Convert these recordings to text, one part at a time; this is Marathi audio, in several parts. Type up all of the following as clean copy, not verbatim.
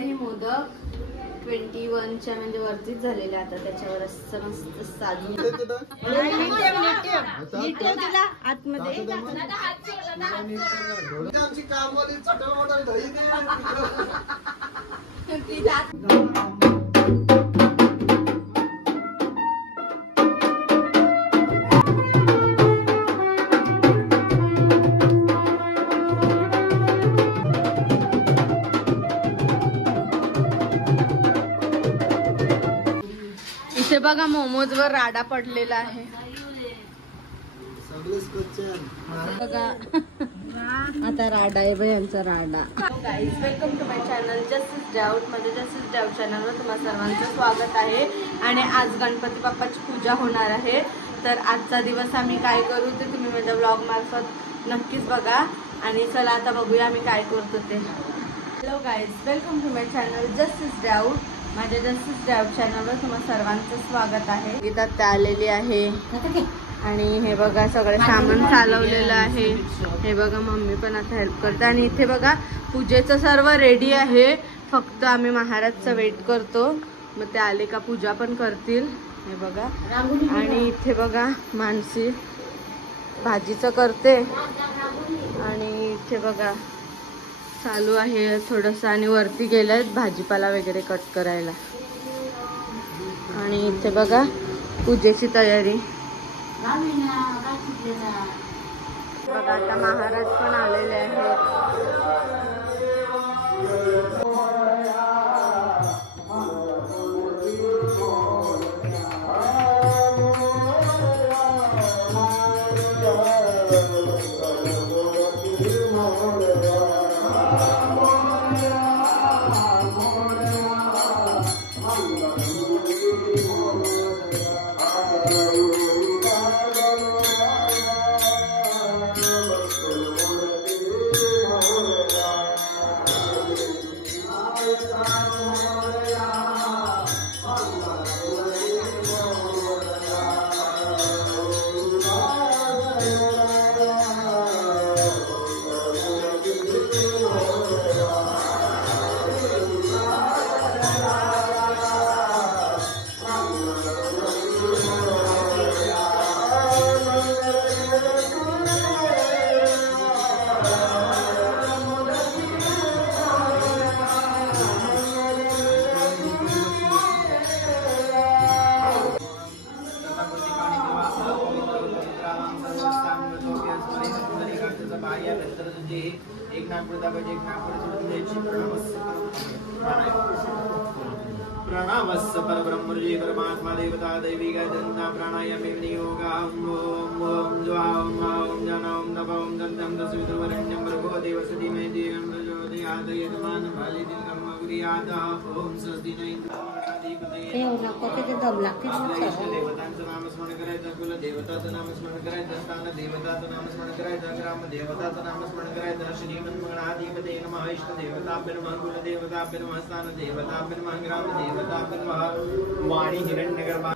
हे मोदक 21च्या म्हणजे वरतीच झालेले आता त्याच्यावर असं मस्त साजून तिला आतमध्ये इथे बघा मोमोज वर राडा पडलेला आहे बघा आता राडा आहे बाई यांचा राडा. Guys welcome to my channel justice doubt. माझ्या जस्टिस डाऊट चॅनलवर तुम्हा सर्वांचं स्वागत आहे. आणि आज गणपती बाप्पाची पूजा होणार आहे. तर आजचा दिवस आम्ही काय करू ते तुम्ही माझ्या ब्लॉग मार्फत नक्कीच बघा. आणि चला आता बघूया आम्ही काय करतो ते. Hello guys welcome to my channel justice doubt. माझ्या जस्टिस डाऊट चॅनलवर तुम्हा सर्वांचं स्वागत आहे. गीता त्या आलेली आहे आणि हे बघा सगळे सामान चालवलेलं आहे. हे बघा मम्मी पण आता हेल्प करते. आणि इथे बघा पूजेचं सर्व रेडी आहे. फक्त आम्ही महाराजचा वेट करतो. मग ते आले का पूजा पण करतील. हे बघा आणि इथे बघा मानसी भाजीचं करते. आणि इथे बघा चालू आहे थोडंसं. आणि वरती गेलेत भाजीपाला वगैरे कट करायला. आणि इथे बघा पूजेची तयारी बघा. आता महाराज पण आलेले आहेत. प्रणवस्य परब्रह्मर्षि परमात्मा देवता दैवी गणना प्राणायामे विनियोगा ओम ओम ज्वां ओम जनम नवम दन्तं दशविद्रवरण्यं भर्गो देवस्य धीमहि धियो यो न प्रचोदयात् यजमान भालिदिन कर्मगुरियात् ओम स्वस्ति न इंद्राधिपतये देवतांचं नामस्मरण करायचं. कुल देवताचं नामस्मरण करायचं. स्थान देवताचं नामस्मरण करायचं. ग्राम देवताचं नामस्मरण करायचं. श्रीमन्मगणाधिपते नमः. इष्ट देवताभ्यो नमः. कुल देवताभ्यो नमः. स्थान देवताभ्यो नमः. ग्राम देवताभ्यो नमः. वाणी हिरण्यगर्भा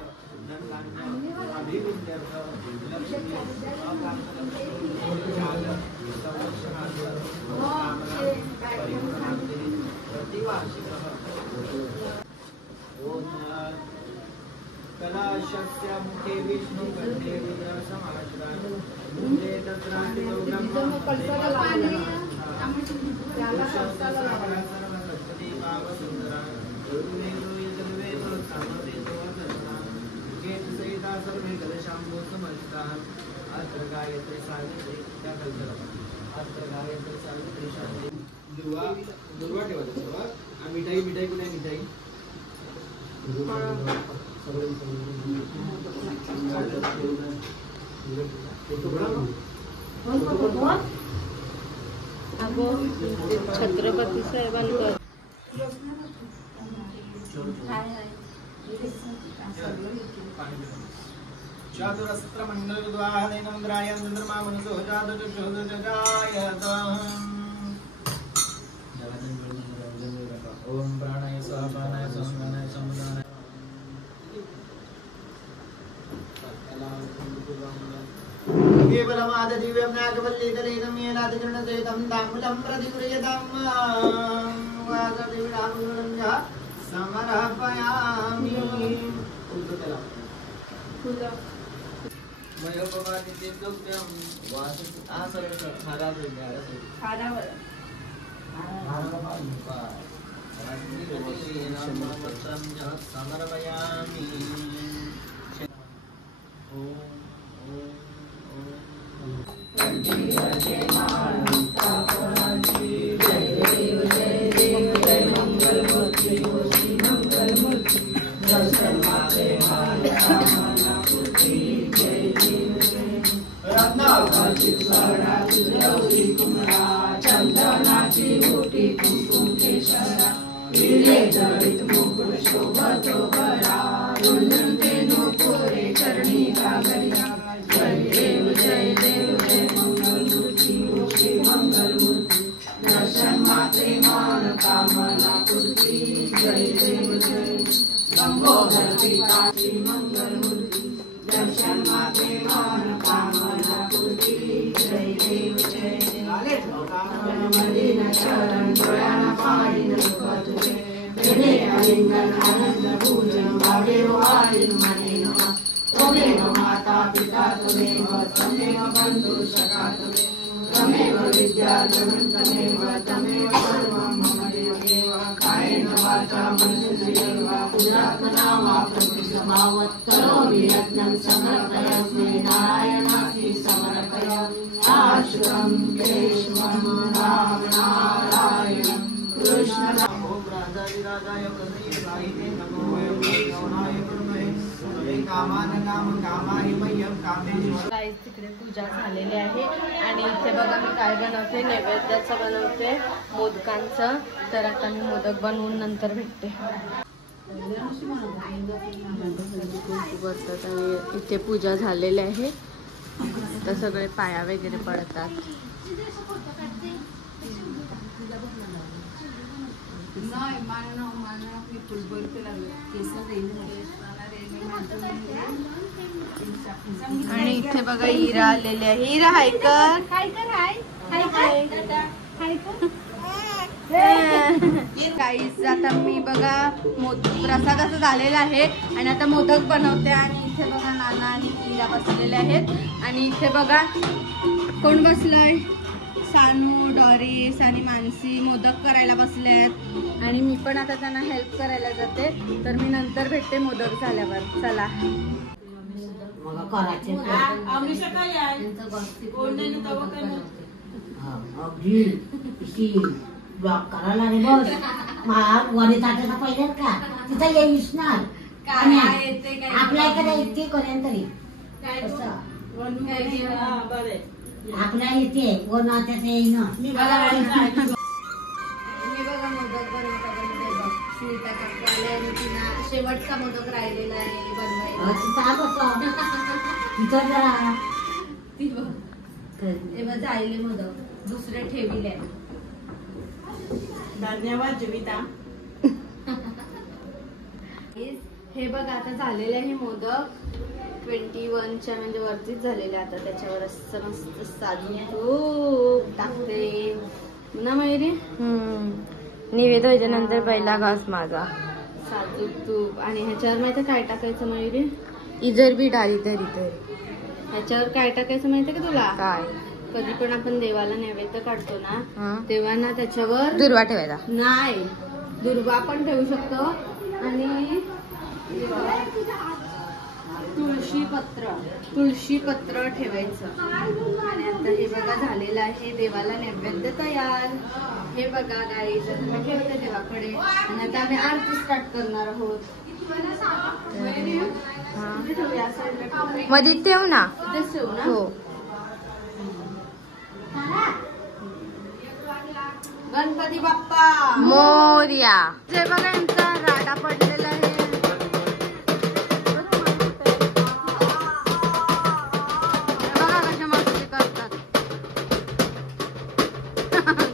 कलाशस्य मुखे विष्णु कंठे रुद्रसमाश्रय मुंडे तत्रांतितो ब्रह्म सरस्वती भावसुंदरा गुरुमेरो यजर्वेदो सामवेदो वदना केत सहिता सर्वे कलशाम्बो समस्ता अत्र गायत्री सावित्री त्या कल्पना अत्र गायत्री सावित्री शांती दुर्वा दुर्वा ठेवायचं सर्व. मिठाई मिठाई कुठे मिठाई छत्रपती साहेबांकडे चातुरस्त्र मंगल विद्वाहनेन इंद्राय चंद्रमा मनसो जातचक्षुर्जगायत. ओम प्राणाय स्वाहा प्राणाय स्वाहा समुदानाय केवलमाद दिव्यं नागवल्लीतलेदं येनादिगणसेतं ताम्बूलं प्रतिगृह्यतां वासदेव समर्पयामि मयोपपादिते दुग्धं वासुत आसरस हारावरस समर्पयामि चंदनाची मोठी कुंकुम केशरा विले जडित मुकुट शोभतो बरा रुंदते नोपोरे चरणी गागरिया जय देव जय मंगलमूर्ती श्री मंगलमूर्ती दर्शन मात्रे मान कामना पूर्ती जय देव जय लंबोदर पिता श्री मंगलमूर्ती दर्शन मात्रे मान कामना पूर्ती जय देव जय मलिन शरण डोळ्याना पाणी नको तुझे प्रेमे आलिंगन आनंद पूजन भावे वाळीन मने त्वमेव माता पिता त्वमेव बंधु सखा त्वमेव विद्या त्वमेव सर्वं मम देव कायेन वाचा मनसेवा पूजात्मना वा प्रतिसमावत् करोमि यत्नं समर्पयामि नारायणाति समर्पयामि आश्रम केशवं राम नारायणं कृष्ण ओम राजाय कन्हैये नमो गौणाय ब्रह्मणे कामान काम कामाय मह्यं कामेश्वर गाईस तिकडे पूजा झालेली आहे आणि इथे बघा मी काय बनवते नैवेद्याचं बनवते मोदकांचं तर आता मी मोदक बनवून नंतर भेटते आणि इथे पूजा झालेली आहे तर सगळे पाया वगैरे पडतात आणि इथे बघा हिरा आलेली आहे हिरा हाय कर काहीच आता मी बघा प्रसाद असं झालेला आहे आणि आता मोदक बनवते आणि इथे बघा नाना आणि हिरा बसलेले आहेत आणि इथे बघा कोण बसलंय सानू डॉरिस आणि मानसी मोदक करायला बसले आहेत आणि मी पण आता त्यांना हेल्प करायला जाते तर मी नंतर भेटते मोदक झाल्यावर चला ब्लॉक करायला रे बस वनिताचा पहिले का तिथं येईस ना आपल्या इकडे इतके करेन तरी आपल्या इथे वनात्याचं येईन मी बघा मोदक बनवता स्मिता काकू आणि तिला शेवटचा मोदक राहिलेला आहे बनवायला जायले मोदक दुसरे ठेविले धन्यवाद जीविता हे बघा आता झालेले आहे मोदक 21च्या म्हणजे वरतीच झालेले आता त्याच्यावर असं मस्त साजून तूप टाकते ना मयुरी निवेद व्हायच्यानंतर पहिला घास माझा साजूक तूप आणि ह्याच्यावर माहिती काय टाकायचं मयुरी इजर बी डाळी तरी ह्याच्यावर काय टाकायचं माहितीये का तुला काय कधी पण आपण देवाला नैवेद्य काढतो ना तेव्हा ना त्याच्यावर दुर्वा ठेवायचा नाही दुर्वा पण ठेवू शकतो आणि तुळशी पत्र ठेवायचं आणि आता हे बघा झालेलं आहे देवाला नैवेद्य तयार हे बघा गाईज मी ठेवते देवाकडे आणि आता आम्ही आरती स्टार्ट करणार आहोत मध्ये ठेव ना इथेच ठेवू ना हो गणपती बाप्पा मोरया जे बघा यांचा राडा पडलेला आहे बघा कशा मस्ती करतात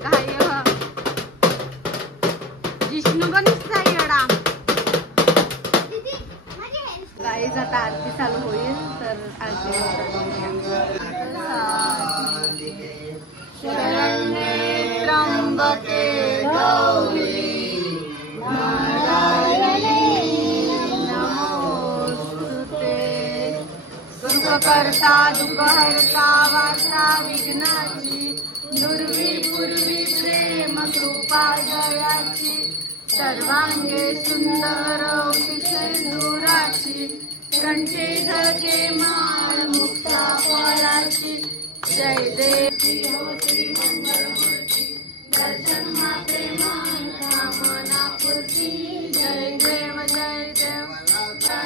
काय जिष्णू पण येडा गाईज आता आरती चालू होईल तर आरती शरण्ये त्र्यंबके गौरी करता दुःख हरता वार्ता विघ्नाची दुर्वी पूर्वी प्रेम कृपा जयाची सर्वांगे सुंदर सिंदुराची कंठे धरते माळ मुक्ता फळाची जय देवी होती मंगलमूर्ती दर्शन मात्रे मान कामना पूर्ती जय देव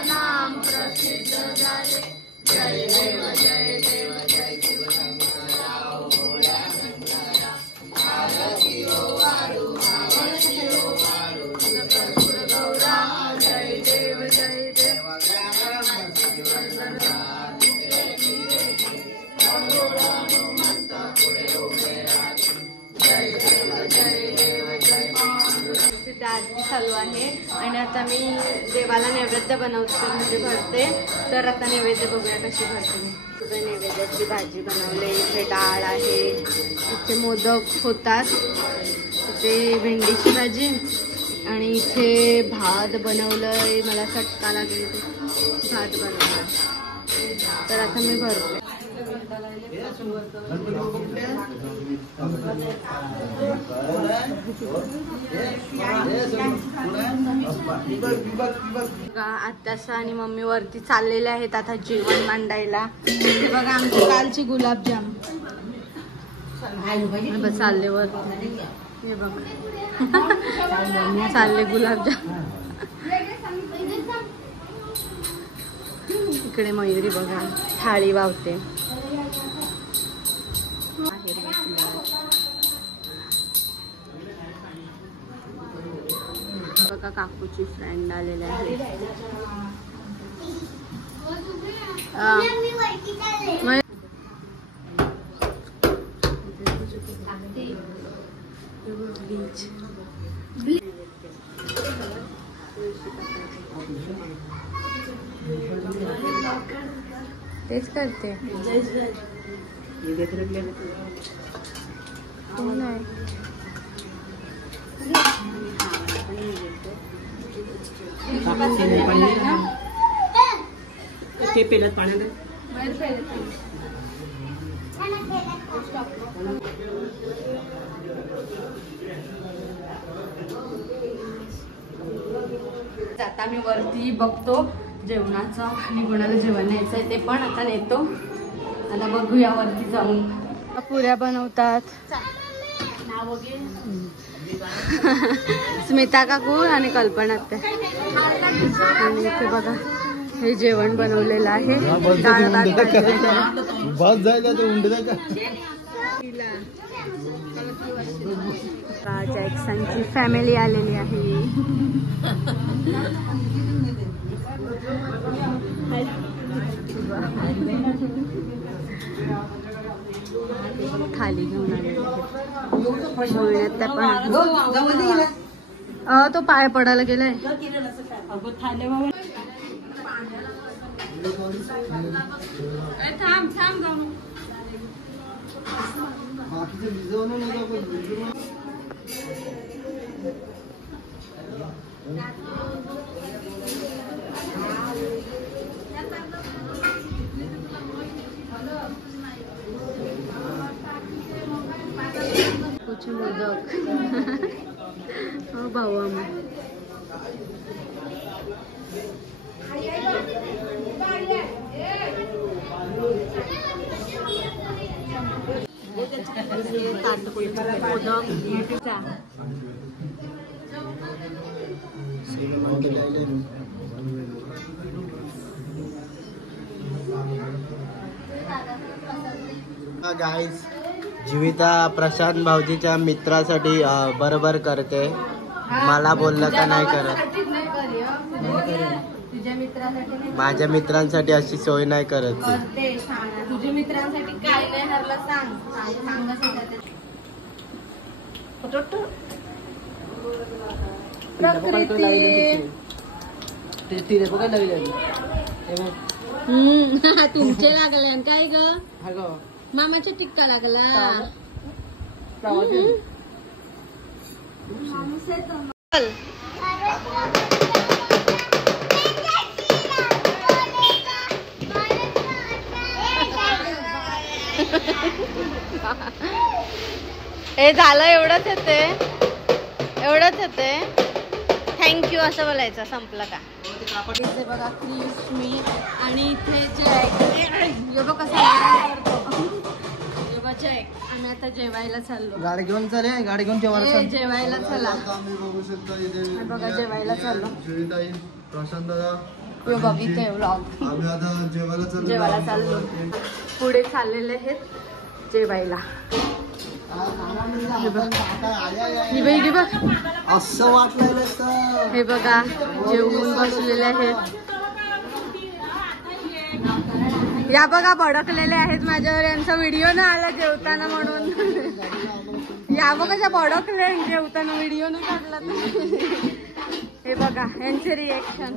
नाम प्रसिद्ध झाले जय देव जय देव जय शिवशंकरा भोळ्या शंकरा आरती ओ वाळू आरती ओ वाळू कर्पूर गौरा जय देव जय देव आरती चालू आहे आणि आता मी देवाला नैवेद्य बनवते म्हणजे भरते. तर आता नैवेद्य बघूया कशी भरते मी. इथे नैवेद्याची भाजी बनवली, इथे डाळ आहे, इथे मोदक होतात, इथे भेंडीची भाजी आणि इथे भात बनवलंय. मला चटका लागेल भात बनवला. तर आता मी भरते. आत्यासा आणि मम्मी वरती चाललेले आहेत आता जेवण मांडायला. हे बघा आमची कालची गुलाबजाम चालले वरती. हे बघा चालले गुलाबजाम. इकडे मयुरी बघा थाळी वावते. बघा काकूची फ्रेंड आलेले आहे. तेच करते. ते पेलत पाण्यात आता मी वरती बघतो जेवणाचं आणि कोणाला जेवण न्यायचंय ते पण आता नेतो. आता बघूया वरती जाऊन. पुऱ्या बनवतात स्मिता काकू आणि कल्पना ते. आणि इथे बघा हे जेवण बनवलेलं आहे. जॅक्सनची फॅमिली आलेली आहे. थाली घेऊन आलेली तो पाय पडायला गेलाय. कुछ मोदक भाऊ गाईज जीविता प्रशांत भाऊजीच्या मित्रासाठी बरोबर करते. मला बोललं का नाही करत. माझ्या मित्रांसाठी अशी सोय नाही करत. तुझ्या मित्रांसाठी काय नाही हरलं सांग. तुमचे लागले काय ग मामाच्या टिक्का लागला. हे झालं, एवढंच येते, एवढंच येते. थँक्यू असं बोलायचं, संपलं का. इथे बघा क्रिश, मी आणि इथे जय बघ कसं आम्ही आता जेवायला चाललो. गाडी घेऊन चाले, गाडी घेऊन जेवायला जेवायला चला. बघू शकता इथे बघा जेवायला चाललो. प्रशांत दादा बघ इथे व्लॉग. आम्ही आता जेवायला चाललो. पुढे चाललेले आहेत जेवायला. हे बघ असं वाटलं. हे बघा जेवून बसलेले आहेत. या बघा भडकलेले आहेत माझ्यावर, यांचा व्हिडिओ न आला जेवताना म्हणून. या बघा ज्या भडकले जेवताना व्हिडिओ न काढला. हे बघा यांचे रिएक्शन.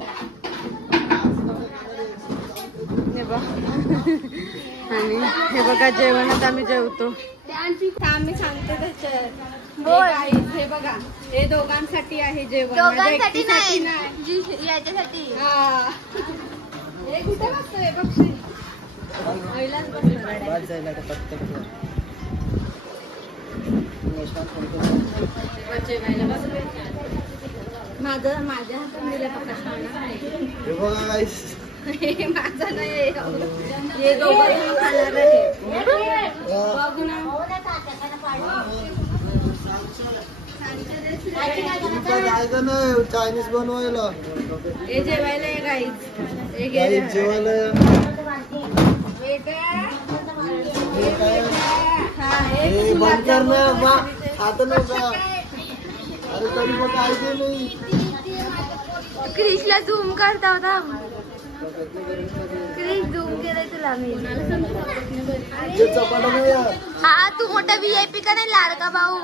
हे बघ आणि हे बघा जेवणात आम्ही जेवतो. आम्ही सांगतो त्याच्यात. हे बघा हे दोघांसाठी आहे जेवण, दोघांसाठी नाही, याच्यासाठी. हा हे कुठे बसतोय बक्षी पहिलाच माझं माझ्या हातात दिलं माझं नाही. हे दोघं खाणार आहे. बघू ना चायनीज बनवायला. हे जेवायला आहे गाईज. जेवायला बंद कर ना, आता नका. अरे तरी मग काय ते नाही. क्रिशला झूम करता होता. क्रिश झूम केलंय तुला मी. हा तू मोठा VIP का नाही, लाडका भाऊ.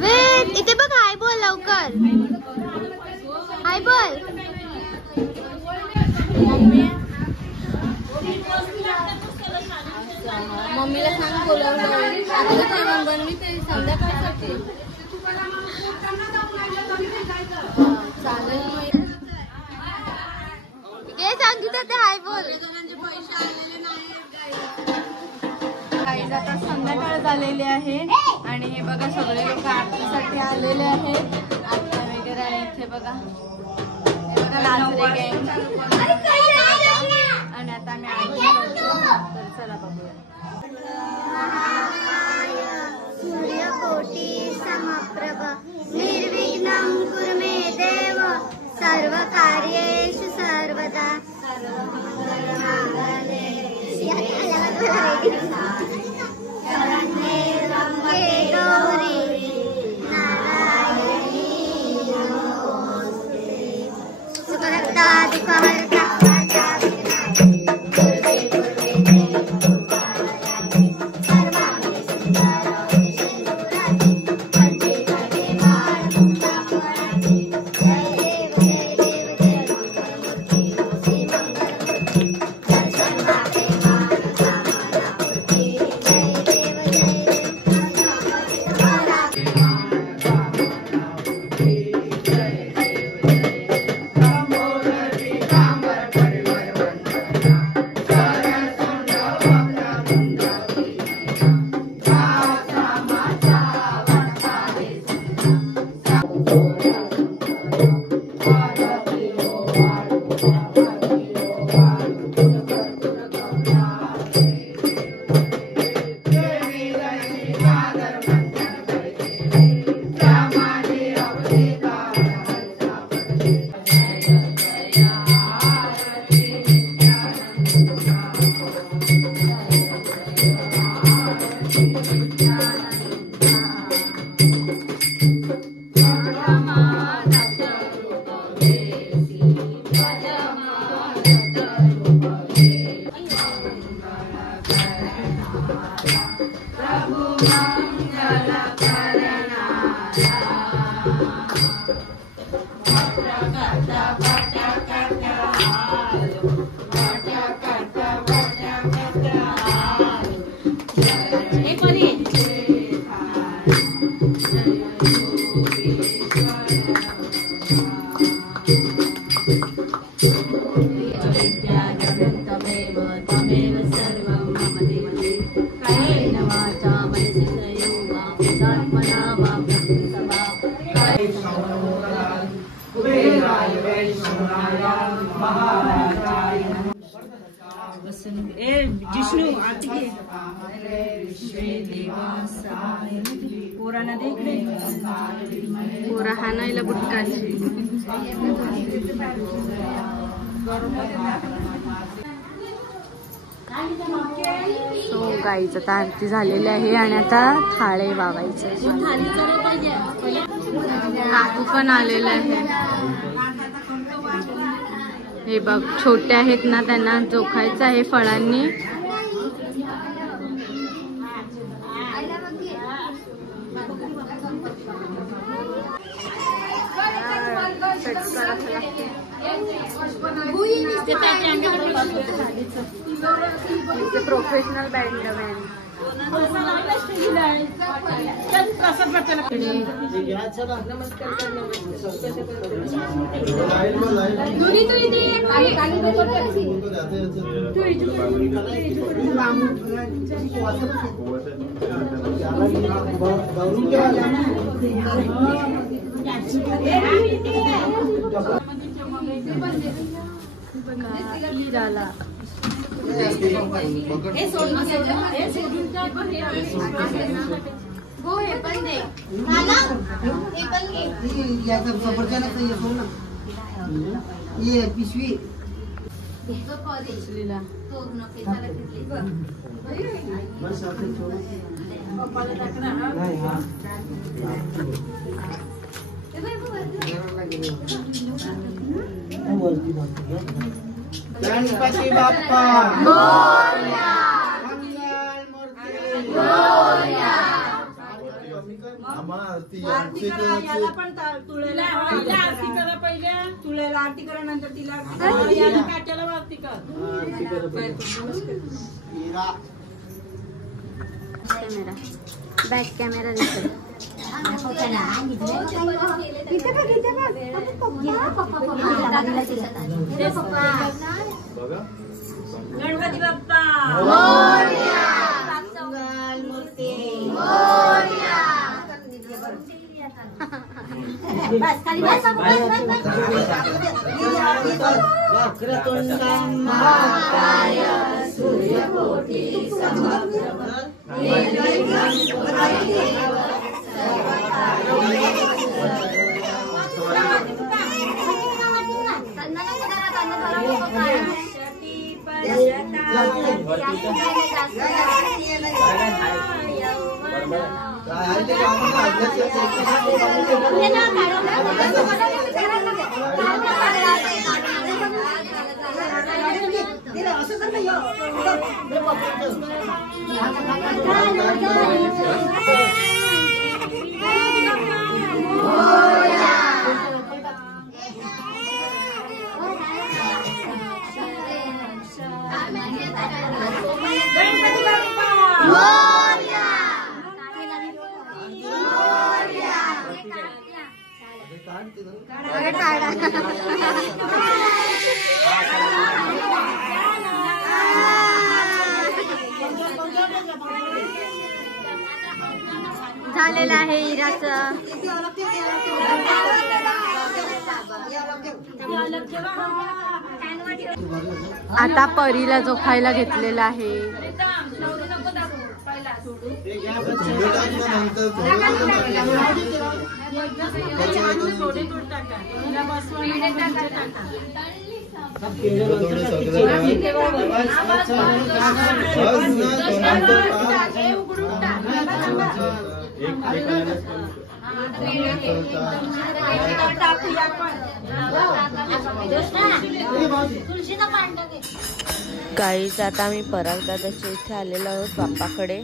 वेट इथे बघ, हाय बोल लवकर, हाय बोल. मम्मीला सांग बोलावलं जेवण बनविते संध्याकाळसाठी. चालेल सांगितलं ते हाय बोल. पैसे आलेले नाही. आता संध्याकाळ झालेली आहे आणि हे बघा सगळे लोक आरतीसाठी आलेले आहेत. आत्या वगैरे आहे इथे बघा. हे बघा नाचरे गँग. आणि आता आम्ही आरती करतो. तर चला बघूया. सूर्यकोटी समप्रभ निर्विघ्नं कुरु मे देव सर्वकार्येषु सर्वदा. जिष्णू आरती घे. पोरांना दे इकडे. पोरा हाणायला बुटकाची. तो गाईचं आता आरती झालेली आहे आणि आता थाळे वावायचे. काकू पण आलेला आहे. हे बघ छोटे आहेत ना, त्यांना जोखायचं आहे फळांनी. प्रोफेशनल बँडमॅन. पिशवी गणपती बाप्पा याला पण तुळेला आरती करा. पहिले तुळेला आरती करा, नंतर तिला याला काट्याला आरती कर. बॅक कॅमेरा दिसतो. गणपती बाप्पा वक्रतुंडं महाकाय सूर्यकोटि समप्रभ निर्विघ्नं कुरुदेव झालेलं आहे इराचं. आता परीला जोखायला घेतलेला आहे. गाईज आता आम्ही पराग दादाच्या इथे आलेलो आहोत बाप्पाकडे.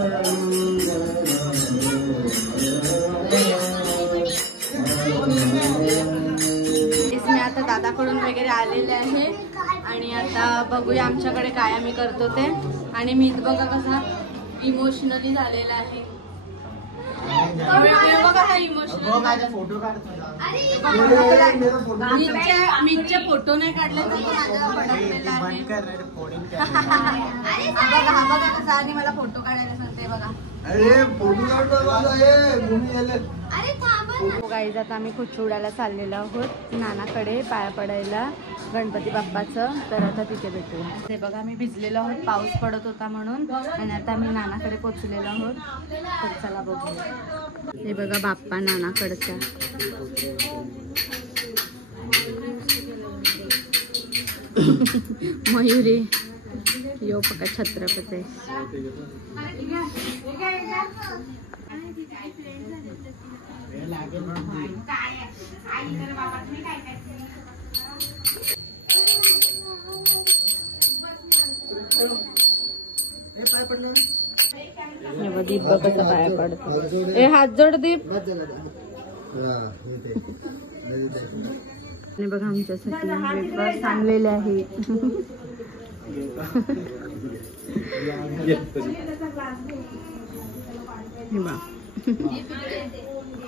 मी आता दादाकडून वगैरे आलेले आहे आणि आता बघूया आमच्याकडे काय आम्ही करतो ते. आणि मी बघा कसा इमोशनली झालेला आहे. बघा इमोशनल मीचे फोटो नाही काढले तर बघा कसा आणि मला फोटो काढायला सांगते बघा. गाईज आता आम्ही खुर्चुड्याला चाललेलो आहोत नानाकडे पाया पडायला गणपती बाप्पाचं. तर आता तिथे भेटूया. ते बघा आम्ही भिजलेलो आहोत पाऊस पडत होता म्हणून आणि आता आम्ही नानाकडे पोचलेलो आहोत. तर चला बघूया. हे बघा बाप्पा नानाकडचा. मयुरी यो बघा छत्रपती. दीप कसा पाया पडतो. ए हात जोड दीप. बघा आमच्यासाठी ब्रेकफास्ट आणलेले आहे.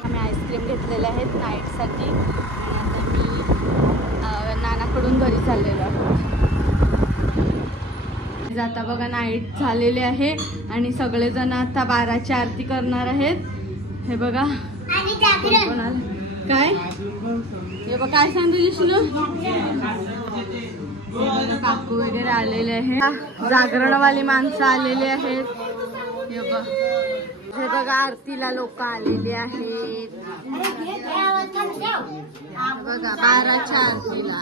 आम्ही आईस्क्रीम घेतलेले आहेत नाईटसाठी आणि आता मी नानाकडून घरी चाललेलो आहोत. आता बघा नाईट झालेले आहे आणि सगळेजण आता 12ची आरती करणार आहेत. हे बघा काय हे बघा काय सांगतो जिष्णू. काकू वगैरे आलेले आहेत. जागरणवाली माणसं आलेली आहेत. हे बघा आरतीला लोक आलेले आहेत. बघा 12च्या आरतीला.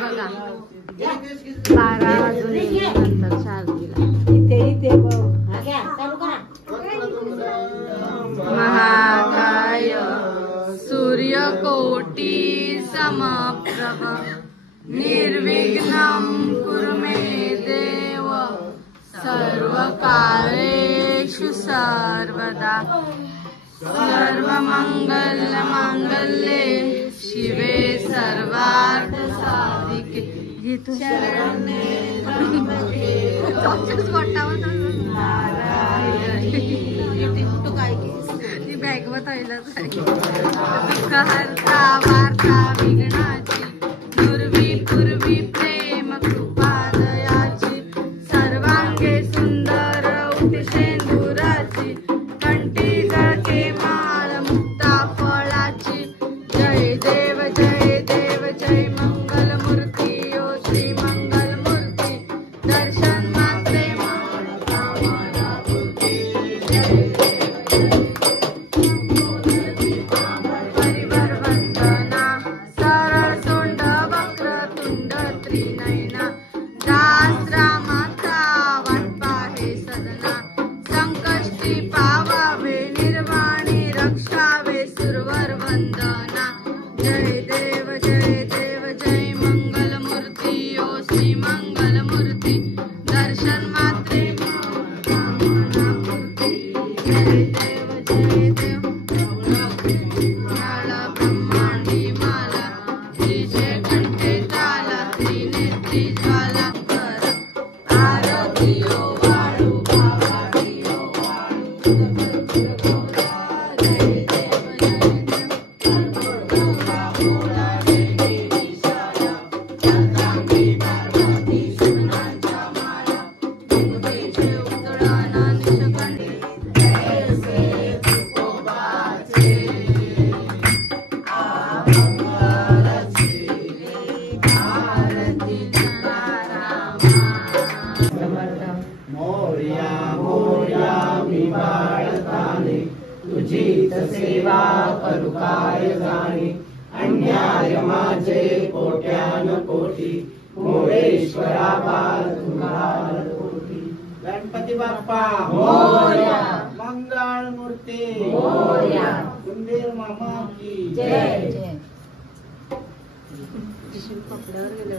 बघा 12 वाजून नंतरच्या आरतीला. महाकाय सूर्यकोटी समप्रभ निर्विघ्नं कुरु मे देव सर्वकार्येषु सर्वदा सर्वमंगलमांगल्ये शिवे सर्वार्थसाधिके शरण्ये त्र्यंबके ती बॅग हरता वार्ता विघ्नाची दुर्वी पूर्वी प्रेम कृपादयाची सर्वांगे सुंदर उठशेंदुराची कंठी जळके माळ मुक्ता फळाची. जय देव जय मंगलमूर्ती ओ श्री मंगलमूर्ती दर्शन मात्रे परिवर वंदना सरळ सोंड वक्रतुंड त्रिनयना दास रामाचा वाटपा हे सदना संकष्टी पावावे निर्वाणी रक्षावे सुरवर वंदना. जय देव जय मंगलमूर्ती ओ श्री मंगलमूर्ती दर्शन मात्रे कामनापूर्ती. जय देव काळ ब्रह्मांडी माला श्रीचे कंठे ताला त्रिनेत्री ज्वाला कर आरती ओ वाळू भावाडी ओ वाळू. जय देव पार्वती सुनांच्या माळा मुक्तीचे उतळाना निशगंडी. जैसे तुकोबाचे आरती तुकारामा. मोर्या मोर्या मी बाळताने तुझीच सेवा करू काय जाणे. अन्याय माझे कोट्यान कोटी मोरेश्वरा बाल कोटी. गणपती बाप्पा मोरया मंगळ मूर्ती मोरया कुंदेर मामा की जय. कपड्यावर गेले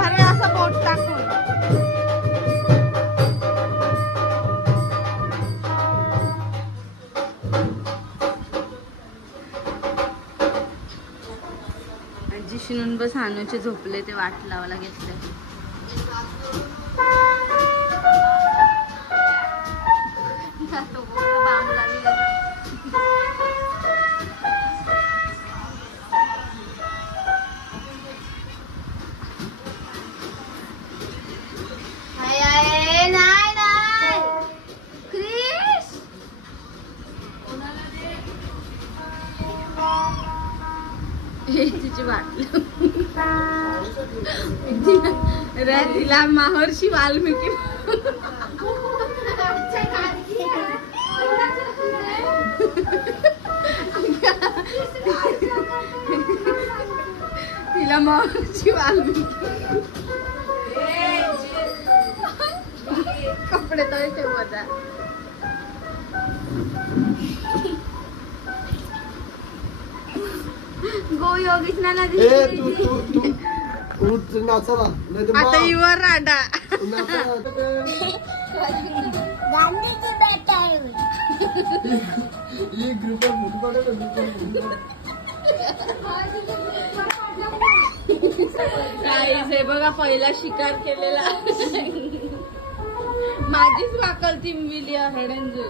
अरे असं बोट टाकून जिशनून बस हानूचे झोपले ते वाट लावायला घेतले. बाम लावी तिची वाटली तिला महर्षी वाल्मिकी तिला महर्षी वाल्मिकी कपडे तर ठेवत गो योगेश नाना आता युवर राडा हे बघा पहिला शिकार केलेला माझीच वाकलती मिली हडंजू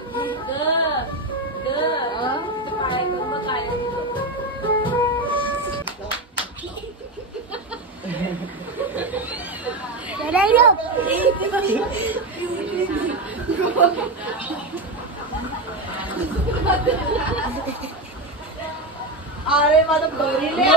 अरे माझं बरीले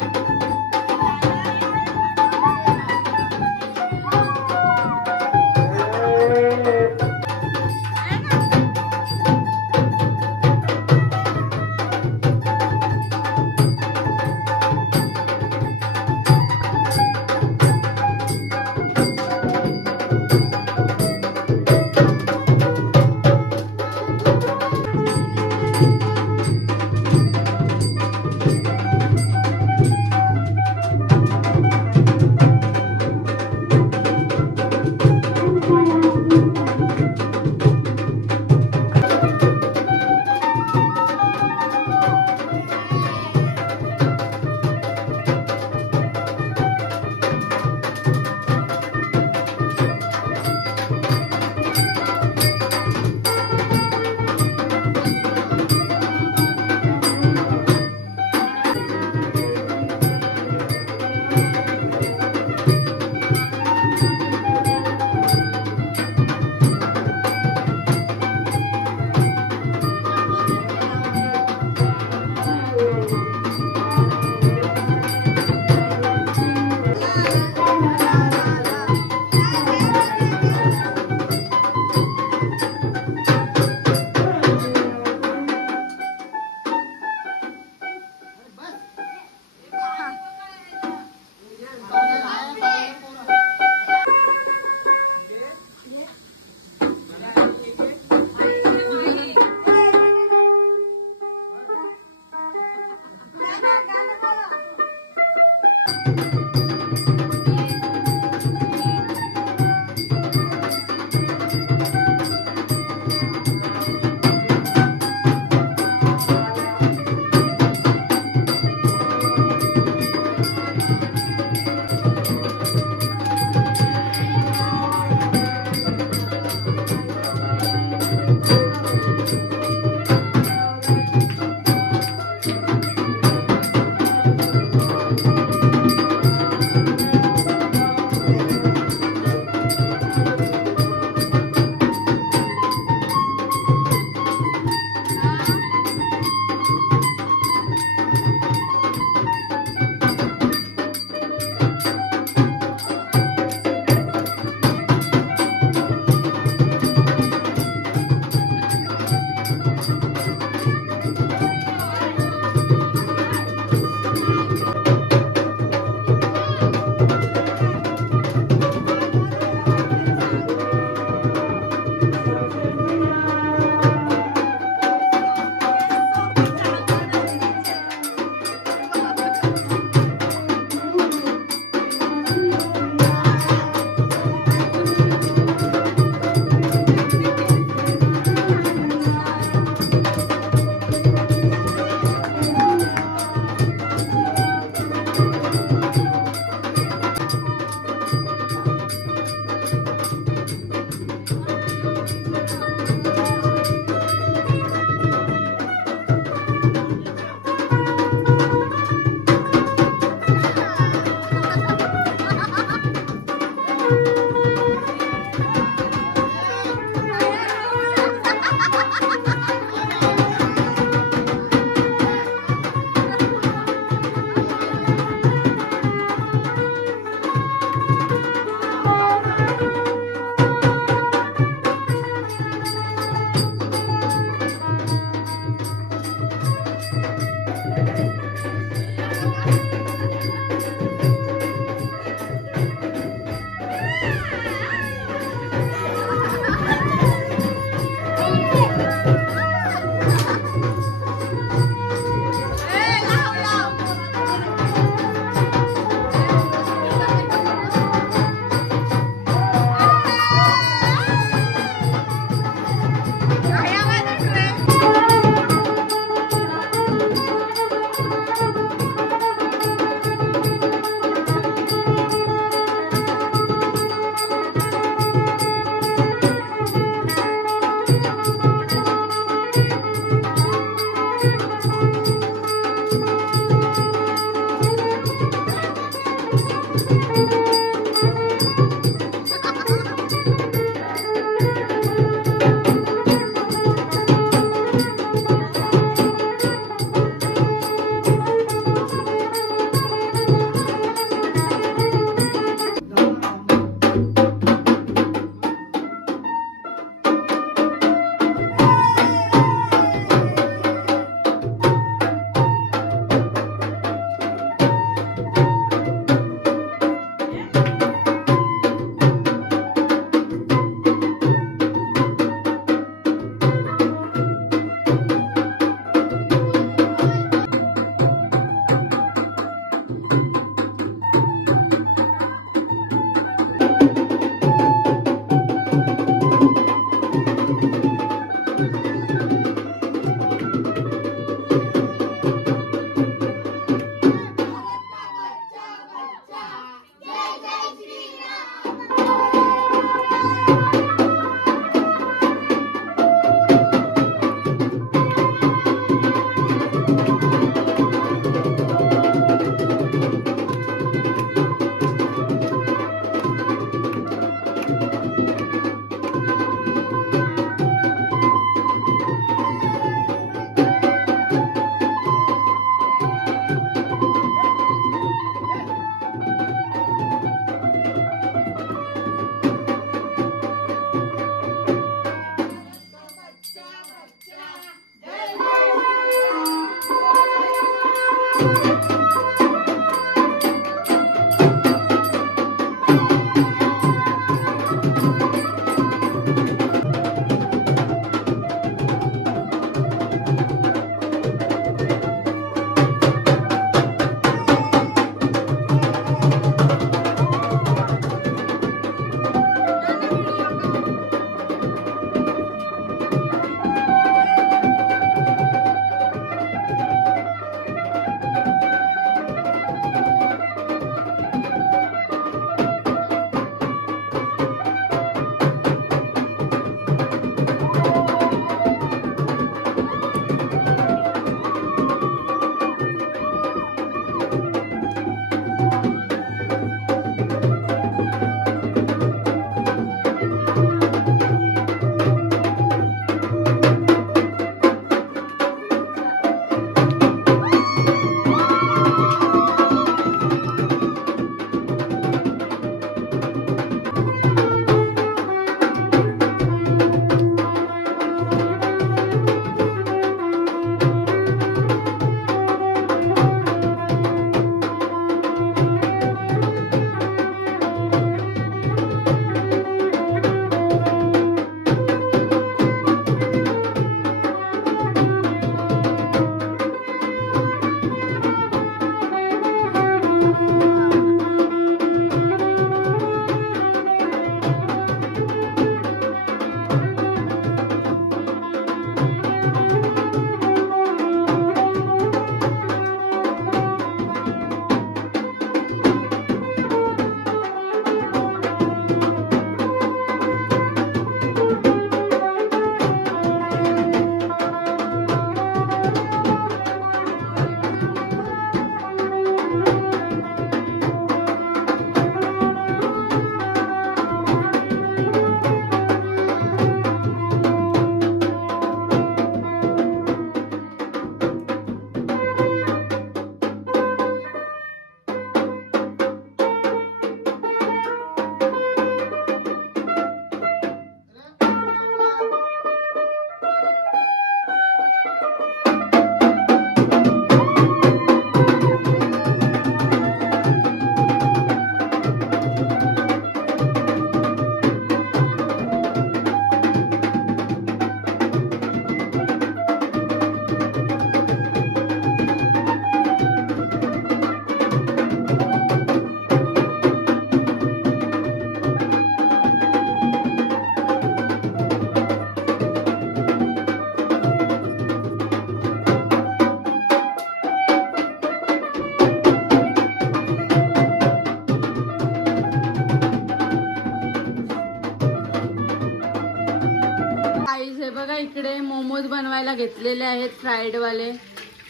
बनवायला घेतलेले आहेत फ्राईड वाले.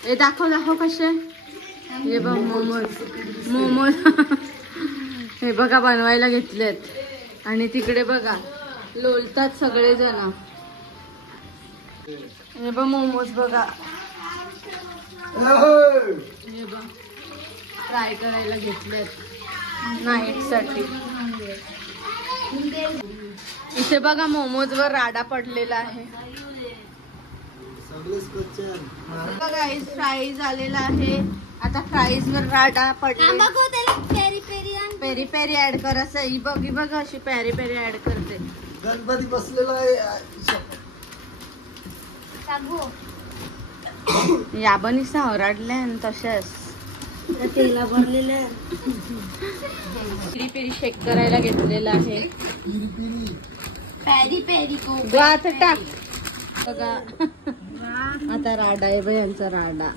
हे दाखव कसे. हे बघ मोमोज हे बघा बनवायला घेतलेत. आणि तिकडे बघा लोलतात सगळेजण. हे बघ मोमोज बघा. हे बघ फ्राय करायला घेतलेत नाईट साठी. इथे बघा मोमोज वर राडा पडलेला आहे. गाईस फ्राईज आलेला आहे. आता फ्राईज वर राडा पडला. पेरी पेरी ऍड कर असं. ही बघ अशी पेरी पेरी ऍड करते. गणपती बसलेला आहे. याबनी सावराडले तशाच तेला भरलेलं पेरी पेरी शेक करायला घेतलेला आहे. पेरी पेरी को आता टाक बघा. आता राडा आहे बाई यांचा राडा.